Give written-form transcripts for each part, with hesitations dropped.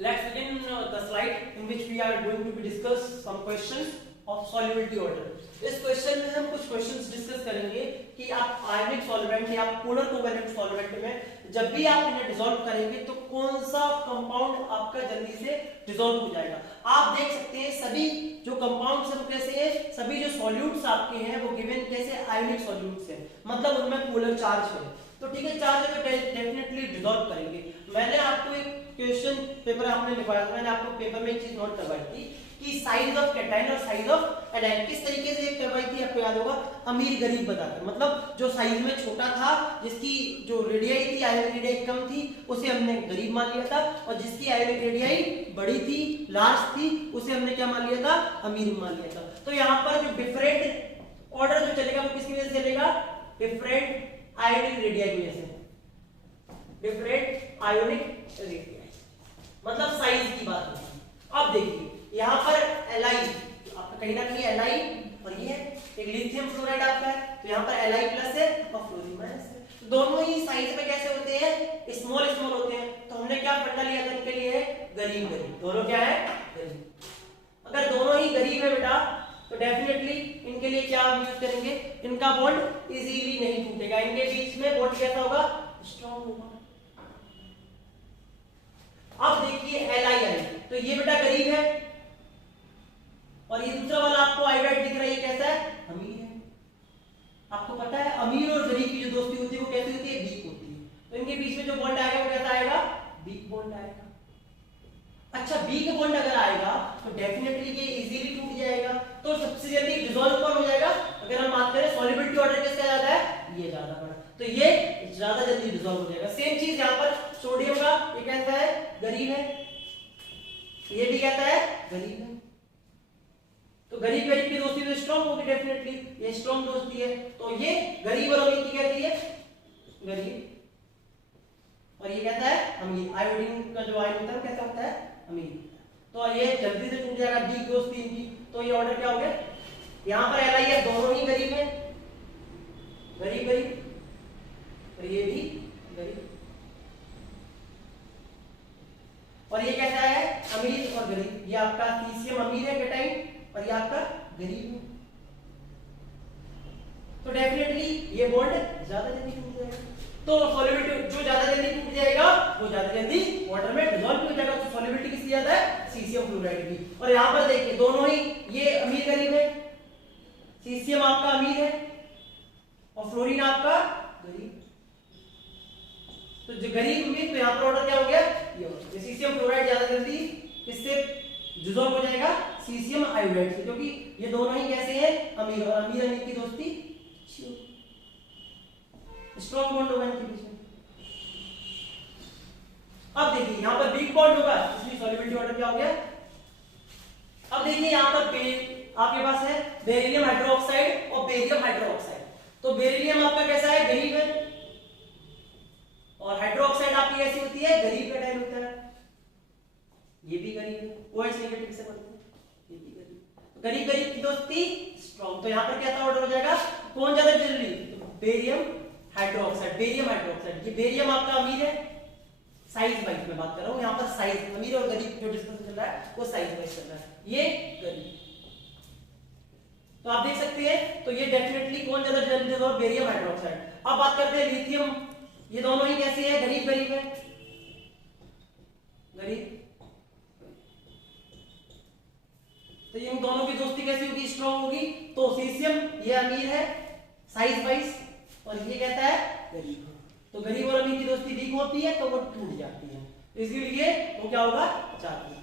Let's begin the slide in which we are going to be discuss some questions of solubility order. इस question में हम कुछ questions discuss करेंगे कि आप आयनिक सॉल्वेंट या पोलर कोवैलेंट सॉल्वेंट में जब भी आप इन्हें डिसॉल्व करेंगे तो कौन सा कंपाउंड आपका जल्दी से डिसॉल्व हो जाएगा। आप देख सकते हैं सभी जो कंपाउंड्स हैं कैसे हैं, सभी जो सॉल्यूट्स आपके हैं वो गिवन कैसे आयनिक सॉल्यूट्स हैं, मतलब उनमें पोलर चार्ज है। तो ठीक है, चार्ज है तो डेफिनेटली डिसॉल्व करेंगे। मैंने आपको एक क्वेश्चन पेपर आपने लिखवाया था, मैंने आपको पेपर में एक चीज नोट करवाई थी कि साइज ऑफ कैटायन और साइज ऑफ एनायन किस तरीके से करवाई थी, आपको याद होगा, अमीर गरीब बताकर। मतलब जो साइज में छोटा था, जिसकी जो रेडियाई थी, आयनिक रेडियाई कम थी, उसे हमने गरीब मान लिया था, और जिसकी आयनिक रेडियाई बड़ी थी, लार्ज थी, उसे हमने क्या मान लिया था, अमीर मान लिया था। तो यहाँ पर जो डिफरेंट ऑर्डर जो चलेगा वो किसकी वजह से चलेगा, डिफरेंट आयोनिक रेडियाई की वजह से, डिफरेंट आयोनिक रेडियाई मतलब साइज की बात होगी। अब देखिए यहाँ पर Li आपका कहीं ना कहीं Li और ये एक लिथियम फ्लोराइड आपका है, तो यहाँ पर Li प्लस है और फ्लोरीन माइनस है। तो दोनों ही साइज में कैसे होते हैं, स्मॉल स्मॉल होते हैं। तो हमने क्या फंडा लिया था इनके लिए, गरीब गरीब, दोनों क्या है, गरीब। अगर दोनों ही गरीब है बेटा तो डेफिनेटली इनके लिए क्या यूज करेंगे, इनका बॉन्ड इजीली नहीं टूटेगा, इनके बीच में बॉन्ड कैसा होगा, स्ट्रॉन्ग होगा। अब देखिए Li तो ये बेटा गरीब है, और ये दूसरा वाला आपको आयोडाइड दिख रहा है, ये कैसा है, अमीर है। आपको पता है अमीर और गरीब की जो दोस्ती होती है वो कैसी होती है, वीक होती है। तो इनके बीच में जो बॉन्ड आएगा वो कैसा आएगा, वीक बॉन्ड आएगा। अच्छा, वीक बॉन्ड अगर आएगा तो डेफिनेटली ये इजीली टूट जाएगा। तो सबसे जल्दी डिसॉल्व कौन हो जाएगा, अगर हम बात करें सॉल्युबिलिटी ऑर्डर किसका ज्यादा है, ये ज्यादा बड़ा, तो ये ज्यादा जल्दी डिसॉल्व हो जाएगा। सेम चीज यहाँ पर सोडियम का, ये कैसा है, गरीब है, ये भी कहता है गरीब है। तो गरीब गरीब की दोस्ती तो स्ट्रॉन्ग होगी डेफिनेटली, ये स्ट्रॉन्ग दोस्ती है। तो ये गरीब और अमीर की कहती है गरीब, और ये कहता है अमीर। आयोडीन का जो आयन होता है कैसा होता है, अमीर। तो ये जल्दी से टूट जाएगा, डी दोस्ती इनकी। तो ये ऑर्डर क्या हो गया, यहाँ पर Li है, दोनों ही गरीब है, गरीब गरीब, और ये भी गरीब, और ये कैसा है, अमीर और गरीब। ये आपका सीसियम अमीर है कैटाइन, और ये आपका गरीब है। तो डेफिनेटली ये बॉन्ड ज्यादा जल्दी टूट जाएगा। तो सॉल्युबिलिटी जो ज्यादा जल्दी टूट जाएगा वो ज्यादा जल्दी वाटर में डिसॉल्व हो जाएगा। तो सॉल्युबिलिटी किसकी ज्यादा है, सीसियम फ्लोराइड की। और यहाँ पर देखिए दोनों ही, ये अमीर गरीब है, सीसियम आपका अमीर है और फ्लोरीन आपका गरीब। तो जो गरीब अमीर, तो यहाँ पर ऑर्डर क्या हो गया, ये सीसियम फ्लोराइड ज्यादा जल्दी इससे डिसॉल्व हो जाएगा सीसियम आयोडाइड से, क्योंकि ये दोनों ही कैसे हैं, अमीर, और अमीर अमीर की दोस्ती स्ट्रॉन्ग बॉन्ड होगा इनके बीच में। अब देखिए यहाँ पर वीक बॉन्ड होगा, इसलिए सॉल्युबिलिटी ऑर्डर क्या हो गया। अब देखिए यहाँ पर आपके पास है बेरिलियम हाइड्रोक्साइड और बेरियम हाइड्रोक्साइड। तो बेरिलियम आपका कैसा है, गरीब है, और हाइड्रोक्साइड आपकी कैसी होती है, गरीब कैटाइन होता है। ये भी गरीब है, OH नेगेटिव से बनते हैं, ये भी गरीब। गरीब गरीब की दोस्ती स्ट्रॉन्ग। तो यहाँ पर क्या ऑर्डर हो जाएगा, कौन ज्यादा जरूरी, बेरियम हाइड्रोक्साइड, बेरियम हाइड्रोक्साइड। ये बेरियम आपका अमीर है, साइज वाइज में बात कर रहा हूं, यहाँ पर साइज अमीर और गरीब जो डिस्कशन चल रहा है वो साइज वाइज चल रहा है, ये गरीब। तो आप देख सकते हैं, तो ये डेफिनेटली कौन ज्यादा जल्दी होगा, बेरियम हाइड्रोक्साइड। अब बात करते हैं लिथियम, ये दोनों ही कैसे है, गरीब गरीब है, गरीब। तो इन दोनों की दोस्ती कैसी होगी, स्ट्रॉन्ग होगी। तो सीसियम ये अमीर है साइज वाइज, और ये कहता है गरीब। तो गरीब और अमीर की दोस्ती वीक होती है तो वो टूट जाती है, इसलिए वो क्या होगा, जाती है।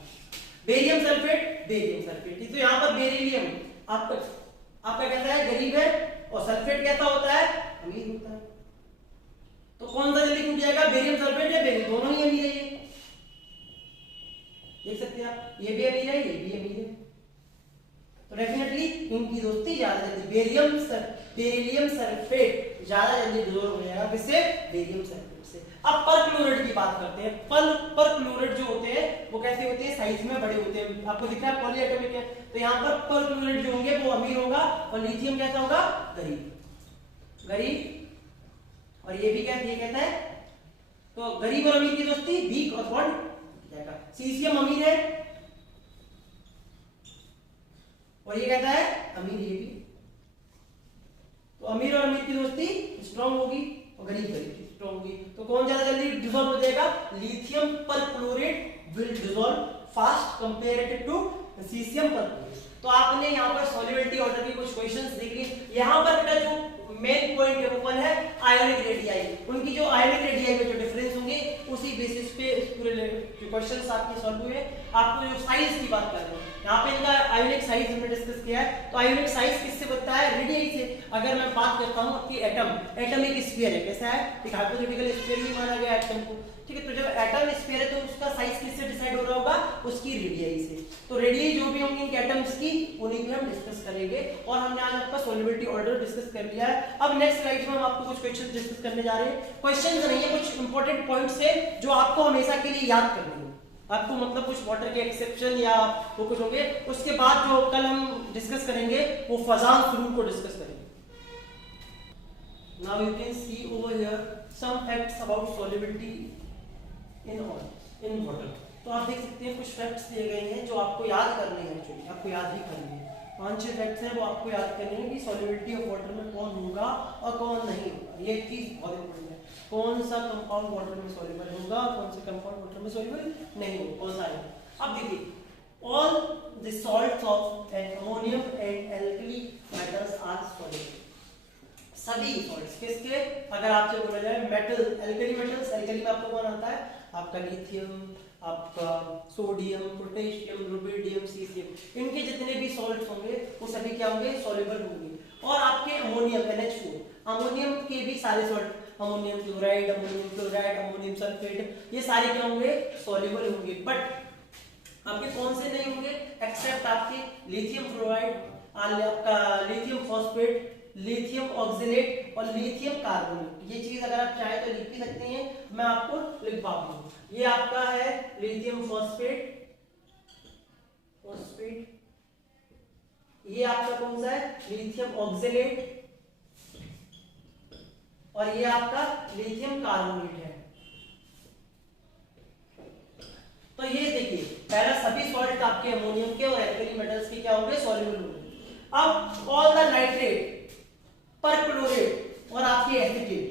Barium sulphate, barium sulphate. तो यहाँ पर बेरिलियम आपका कहता है गरीब है, और सल्फेट कैसा होता है, अमीर होता है। तो कौन सा जल्दी टूट जाएगा, बेरियम सल्फेट या बेरियम, दोनों ही अमीर है। ये देख सकते हैं आप, ये भी अमीर है, ये भी अमीर है। तो डेफिनेटली इनकी दोस्ती ज्यादा जल्दी, बेरिलियम सल्फेट ज्यादा जल्दी डिसॉल्व हो जाएगा, किससे, बेरियम सल्फेट से। अब परक्लोराइड की बात करते हैं। परक्लोराइड जो होते हैं वो कैसे होते हैं, साइज में बड़े होते हैं। आपको दिख रहा है पॉलीएटॉमिक है, तो यहाँ पर परक्लोराइड जो होंगे वो अमीर होगा, और लिथियम कैसा होगा, गरीब गरीब। और ये भी कहता है, तो गरीब और अमीर की दोस्ती वीक और बॉन्ड जाएगा। सीसीएम अमीन है और ये कहता है अमीर ये भी। तो अमीर और अमीर की दोस्ती स्ट्रॉन्ग होगी और गरीब गरीब की स्ट्रॉन्ग होगी। तो कौन ज्यादा जल्दी डिसॉल्व हो जाएगा? Lithium perchlorate will dissolve fast comparative to caesium perchlorate. तो आपने यहाँ पर सॉल्युबिलिटी ऑर्डर के कुछ क्वेश्चंस देख लिए। यहाँ पर बेटा जो मेन पॉइंट है वो कौन है? Ionic radii. उनकी जो आयोनिक रेडियाई में जो डिफरेंस होंगे उसी बेसिस पे पूरे जो क्वेश्चंस आपके सॉल्व हुए। आपको जो साइज की बात कर रहे हैं यहाँ पे इनका आयोनिक साइज हमने डिस्कस किया है। तो आयोनिक साइज किससे बनता है? रेडियाई से। अगर मैं बात करता हूँ कि एटम एक स्फीयर है, कैसा है? एक हाइपोथेटिकल स्फीयर ही माना गया एटम को, ठीक है। तो जब एटम स्फीयर है तो उसका साइज किससे डिसाइड हो रहा होगा? उसकी रेडियाई से। तो रेडियाई जो भी होंगी इनके एटम्स की उन्हीं की हम डिस्कस करेंगे। और हमने आज आपका सॉल्युबिलिटी ऑर्डर डिस्कस कर लिया है। अब नेक्स्ट स्लाइड में हम आपको कुछ क्वेश्चंस डिस्कस करने जा रहे हैं। क्वेश्चंस नहीं है, कुछ इंपॉर्टेंट पॉइंट्स है जो आपको हमेशा के लिए याद करने हैं। आपको मतलब कुछ वाटर के एक्सेप्शन या वो कुछ होंगे। उसके बाद जो कल हम डिस्कस करेंगे वो फजान रूल को डिस्कस करेंगे। Now you can see over here some facts about solubility in water. तो आप देख सकते हैं कुछ फैक्ट्स दिए गए हैं जो आपको याद करने हैं। एक्चुअली आपको याद ही करने हैं। 5-6 फैक्ट्स हैं वो आपको याद करने हैं कि सॉल्युबिलिटी ऑफ वाटर में कौन होगा और कौन नहीं होगा। ये चीज बहुत इंपॉर्टेंट है। कौन सा कंपाउंड वाटर में सॉल्युबल होगा, कौन सा कंपाउंड वाटर में सॉल्युबल नहीं होगा, कौन सा है। अब देखिए, all the salts of ammonium and alkali metals are soluble. सभी सॉल्ट्स किसके? अगर आपसे बोला जाए मेटल, एल्कली मेटल्स, एल्कली में आपको कौन आता है? आपका लिथियम, आपका सोडियम, पोटेशियम, रुबिडियम, सीसियम, इनके जितने भी सॉल्ट्स होंगे वो सभी क्या होंगे? सॉल्युबल होंगे। और आपके अमोनियम NH4, अमोनियम के भी सारे salt, ammonium chloride, ammonium sulphate, ये सारे क्या होंगे? सॉल्युबल होंगे। बट आपके कौन से नहीं होंगे? एक्सेप्ट आपके लिथियम फ्लोराइड, आपका लिथियम फॉस्फेट, लिथियम ऑक्सलेट और लिथियम कार्बोनेट। ये चीज अगर आप चाहें तो लिख भी सकते हैं, मैं आपको लिखवा दूंगा। ये आपका है लिथियम फॉस्फेट, ये आपका कौन सा है? लिथियम ऑक्सलेट, और ये आपका लिथियम कार्बोनेट है। तो ये देखिए, पहला सभी सॉल्ट आपके अमोनियम के और एल्कली मेटल्स के क्या होंगे? सॉल्युबल होंगे। अब ऑल द नाइट्रेट, परक्लोरेट और आपके एसिटेट,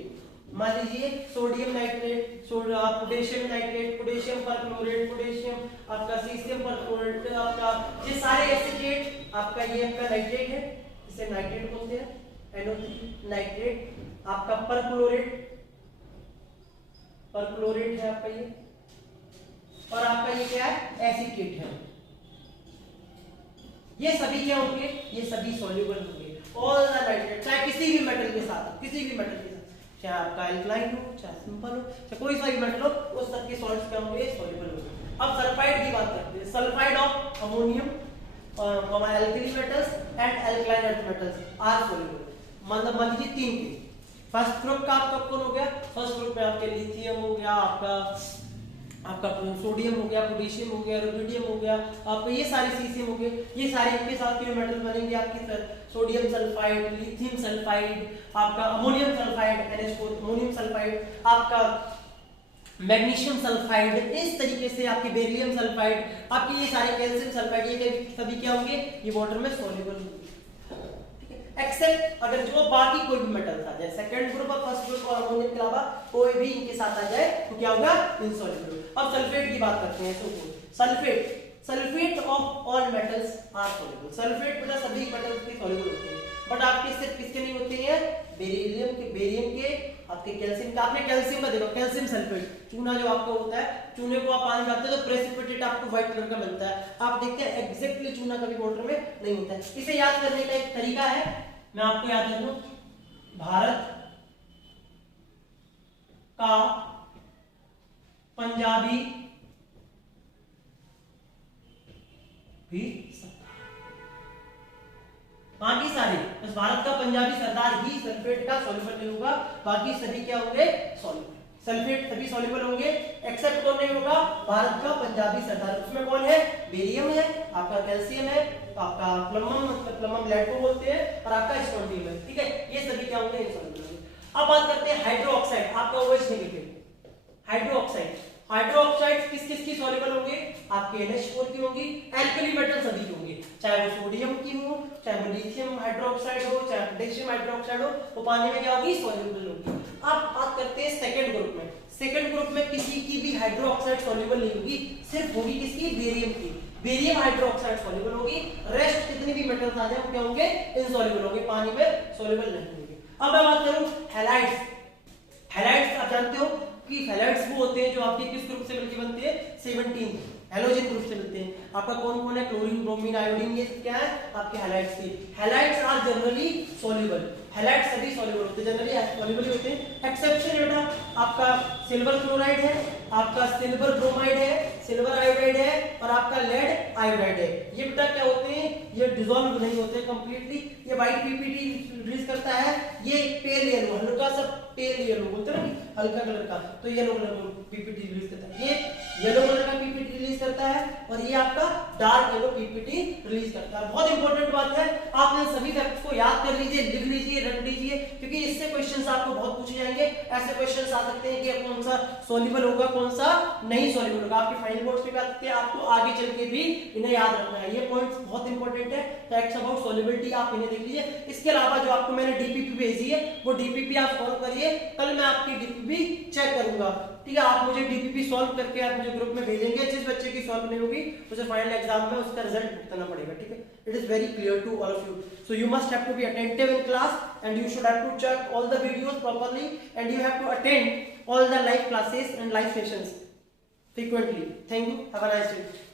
मान लीजिए sodium nitrate, potassium nitrate, potassium perchlorate, potassium आपका सीसियम परक्लोरेट, आपका ये सारे एसिटेट, आपका ये आपका नाइट्रेट है, इसे नाइट्रेट बोलते हैं, NO3 नाइट्रेट, आपका परक्लोरेट है आपका ये, और आपका ये क्या है? एसिटेट है। ये सभी क्या होंगे? ये सभी सॉल्युबल होंगे। ऑल द नाइट्रेट, चाहे किसी भी मेटल के साथ, चाहे आपका एल्कलाइन हो, चाहे सिंपल हो, चाहे कोई सा भी मेटल हो, उस सब के सॉल्ट्स क्या होंगे? सॉल्युबल होंगे। अब सल्फाइड की बात करते हैं। Sulphide of ammonium, alkali metals and alkaline earth metals are soluble. मतलब मान लीजिए 3 के फर्स्ट ग्रुप का आपका कौन हो गया? फर्स्ट ग्रुप में आपके लिथियम हो गया, आपका सोडियम हो गया, पोटेशियम हो गया, रुबिडियम हो गया, आपका ये सारे सीसियम हो गए। ये सारे इनके साथ के मेटल बनेंगे आपके सोडियम सल्फाइड, लिथियम सल्फाइड, आपका ammonium sulphide NH4, ammonium sulphide, आपका मैग्नीशियम सल्फाइड, इस तरीके से आपके बेरिलियम सल्फाइड, आपके ये सारे कैल्शियम सल्फाइड, ये सभी क्या होंगे? ये वाटर में सॉल्युबल होंगे। एक्सेप्ट अगर जो बाकी कोई भी मेटल आ जाए, सेकंड ग्रुप और फर्स्ट ग्रुप और अमोनियम के अलावा कोई भी इनके साथ आ जाए तो क्या होगा? इनसॉल्युबल। अब सल्फेट की बात करते हैं। Sulphate of all metals are soluble. Sulphate बेटा सभी मेटल्स के सॉल्युबल होते हैं, बट आपके सिर्फ किसके नहीं होते हैं? बेरिलियम के, बेरियम के, आपके कैल्शियम का। आपने कैल्शियम का देखो, कैल्शियम सल्फेट, चूना जो आपका होता है, चूने को आप पानी डालते हो तो प्रेसिपिटेट आपको व्हाइट कलर का मिलता है। आप देखते हैं एग्जैक्टली चूना कभी वाटर में नहीं होता है। इसे याद करने का एक तरीका है, मैं आपको याद कर दूं। भारत का पंजाबी भी बाकी सारे, बस भारत का पंजाबी सरदार ही सल्फेट का सॉल्युबल नहीं होगा, बाकी सभी क्या होंगे? सॉल्युबल। सल्फेट सभी सॉल्युबल होंगे, एक्सेप्ट कौन नहीं होगा? भारत का पंजाबी सरदार। उसमें कौन है? बेरियम है, आपका कैल्शियम है, आपका प्लमम, मतलब प्लमम लेड को बोलते हैं, और आपका स्ट्रोंडियम है। ठीक है, ये सभी क्या होंगे? इनसॉल्युबल होंगे। अब बात करते हैं हाइड्रोक्साइड, आपका OH नेगेटिव। हाइड्रोक्साइड किस किस की सॉल्युबल होंगे? आपके NH4 की होंगी, एल्कली मेटल सभी की होंगी, चाहे वो सोडियम की हो, चाहे वो लिथियम हाइड्रोक्साइड हो, चाहे पोटेशियम हाइड्रोक्साइड हो, वो पानी में क्या होगी, सॉल्युबल होगी। अब बात करते हैं सेकंड ग्रुप में। सेकंड ग्रुप में किसी की भी हाइड्रोक्साइड सॉल्युबल नहीं होगी, सिर्फ होगी किसकी, बेरियम की। बेरियम हाइड्रोक्साइड सॉल्युबल होगी, रेस्ट जितने भी मेटल्स आ जाए वो क्या होंगे, इनसॉल्युबल होंगे, पानी में सॉल्युबल नहीं होंगे। अब मैं बात करूं हैलाइड्स। हैलाइड्स आप जानते हो कि हैलाइड्स वो होते हैं जो आपके किस ग्रुप से मिलकर बनते हैं, 17 हैलोजन ग्रुप से मिलते हैं। आपका कौन कौन है, क्लोरीन, ब्रोमीन, आयोडीन, ये क्या है आपके हैलाइड्स के। Halides are generally soluble, halides सभी सॉल्युबल होते हैं, जनरली सॉल्युबल ही होते हैं। एक्सेप्शन बेटा आपका सिल्वर क्लोराइड है, आपका सिल्वर ब्रोमाइड है, सिल्वर आयोडाइड है और आपका लेड आयोडाइड है। ये बेटा क्या होते हैं, ये डिसॉल्व नहीं होते कंप्लीटली। ये व्हाइट पीपीटी रिलीज करता है, ये पेल येलो, हल्का सा पेल येलो बोलते हैं ना, हल्का कलर का, तो येलो कलर का पीपीटी रिलीज करता है। ये येलो कलर का पीपीटी रिलीज करता है और ये आपका डार्क येलो पीपीटी रिलीज करता है। बहुत इंपॉर्टेंट बात है, आप इन सभी फैक्ट्स को याद कर लीजिए, लिख लीजिए, रट लीजिए, क्योंकि इससे क्वेश्चंस आपको बहुत पूछे जाएंगे। ऐसे क्वेश्चंस आ सकते हैं कि कौन सा सॉल्युबल होगा, कौन सा नहीं सॉल्युबल होगा, आपके फाइनल बोर्ड्स पे भी आ सकते हैं, आपको आगे चल के भी इन्हें याद रखना है। ये पॉइंट्स बहुत इंपॉर्टेंट है, फैक्ट्स अबाउट सॉल्युबिलिटी आप इन्हें देख लीजिए। इसके अलावा जो आपको मैंने डीपीपी भेजी है वो डीपीपी आप सॉल्व करिए, कल मैं आपकी डीपीपी चेक करूंगा, ठीक है। आप मुझे डीपीपी सॉल्व करके आप मुझे ग्रुप में भेजेंगे, जिस बच्चे की सॉल्व नहीं होगी उसे फाइनल एग्जाम में उसका रिजल्ट भुगतना पड़ेगा, ठीक है। It is very clear to all of you, so you must have to be attentive in class and you should have to check all the videos properly and you have to attend all the live classes and live sessions frequently. Thank you, have a nice day.